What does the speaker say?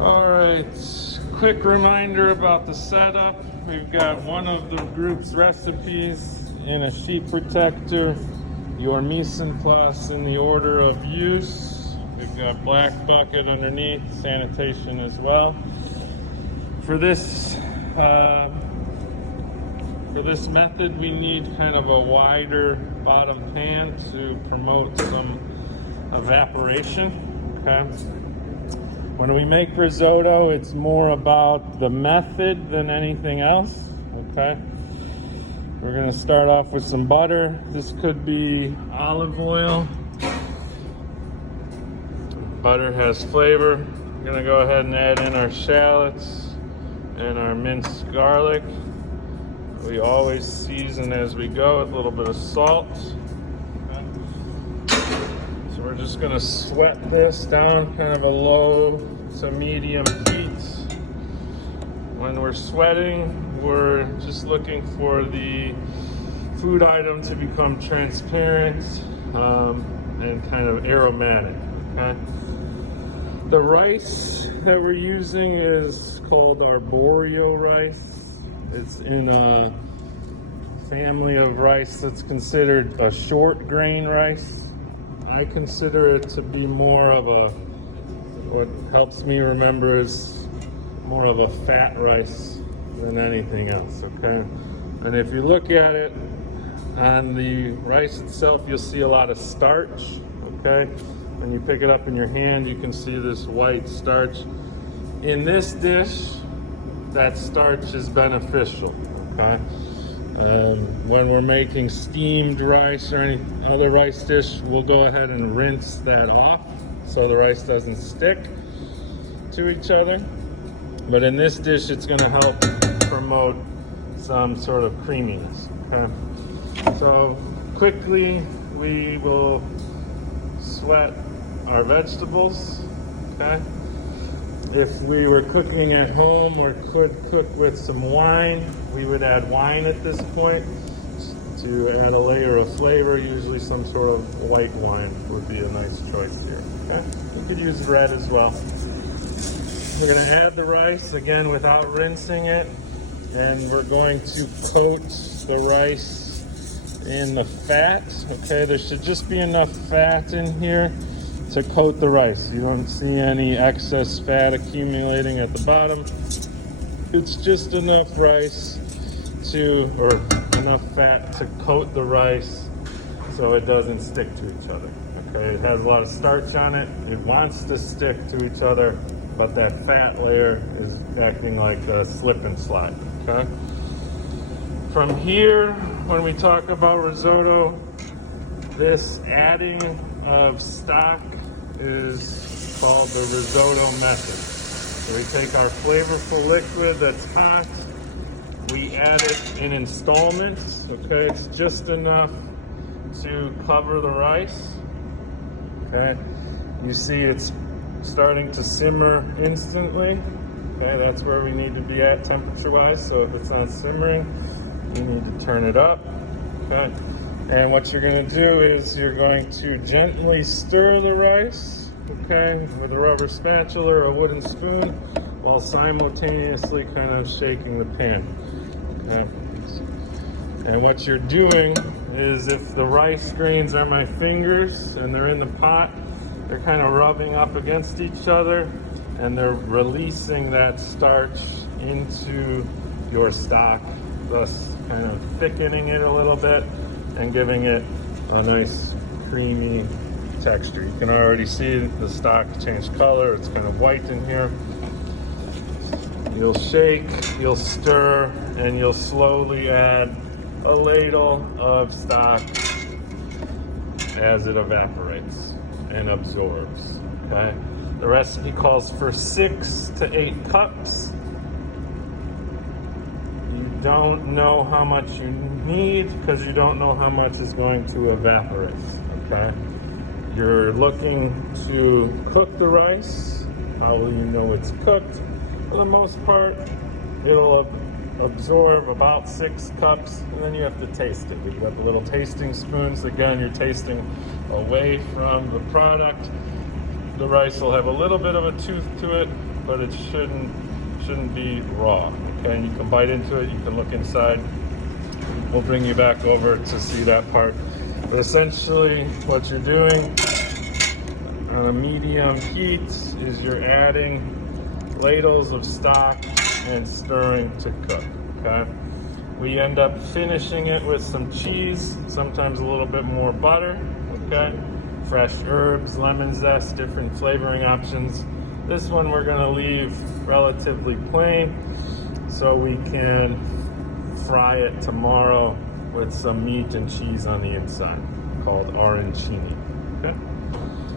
All right, quick reminder about the setup. We've got one of the group's recipes in a sheet protector, your mise en place in the order of use. We've got black bucket underneath, sanitation as well. For this method, we need kind of a wider bottom pan to promote some evaporation, okay? When we make risotto, it's more about the method than anything else, okay? We're gonna start off with some butter. This could be olive oil. Butter has flavor. We're gonna go ahead and add in our shallots and our minced garlic. We always season as we go with a little bit of salt. So we're just gonna sweat this down kind of a low to medium heat. When we're sweating, we're just looking for the food item to become transparent and kind of aromatic, okay? The rice that we're using is called arborio rice. It's in a family of rice that's considered a short grain rice. I consider it to be more of a, what helps me remember is more of a fat rice than anything else, okay? And if you look at it, on the rice itself, you'll see a lot of starch, okay? When you pick it up in your hand, you can see this white starch. In this dish, that starch is beneficial, okay? When we're making steamed rice or any other rice dish, we'll go ahead and rinse that off so the rice doesn't stick to each other. But in this dish, it's gonna help promote some sort of creaminess, okay? So quickly, we will sweat our vegetables, okay? If we were cooking at home or could cook with some wine, we would add wine at this point to add a layer of flavor. Usually some sort of white wine would be a nice choice here, okay? You could use red as well. We're gonna add the rice, again, without rinsing it, and we're going to coat the rice in the fat, okay? There should just be enough fat in here to coat the rice. You don't see any excess fat accumulating at the bottom. It's just enough rice to, or enough fat to coat the rice so it doesn't stick to each other, okay? It has a lot of starch on it. It wants to stick to each other, but that fat layer is acting like a slip and slide, okay? From here, when we talk about risotto, this adding of stock is called the risotto method. So we take our flavorful liquid that's hot, we add it in installments, okay? It's just enough to cover the rice, okay? You see it's starting to simmer instantly, okay? That's where we need to be at temperature-wise, so if it's not simmering, you need to turn it up, okay? And what you're going to do is you're going to gently stir the rice, okay, with a rubber spatula or a wooden spoon, while simultaneously kind of shaking the pan, okay? And what you're doing is, if the rice grains are my fingers and they're in the pot, they're kind of rubbing up against each other and they're releasing that starch into your stock, thus kind of thickening it a little bit and giving it a nice creamy texture. You can already see the stock change color. It's kind of white in here. You'll shake, you'll stir, and you'll slowly add a ladle of stock as it evaporates and absorbs, okay? The recipe calls for 6 to 8 cups. You don't know how much you need because you don't know how much is going to evaporate, okay? You're looking to cook the rice. How will you know it's cooked? For the most part, it'll absorb about 6 cups, and then you have to taste it. We've got the little tasting spoons. Again, you're tasting away from the product. The rice will have a little bit of a tooth to it, but it shouldn't be raw. Okay, and you can bite into it, you can look inside. We'll bring you back over to see that part. But essentially what you're doing on a medium heat is you're adding ladles of stock and stirring to cook, okay? We end up finishing it with some cheese, sometimes a little bit more butter, okay? Fresh herbs, lemon zest, different flavoring options. This one we're gonna leave relatively plain so we can fry it tomorrow with some meat and cheese on the inside, called arancini.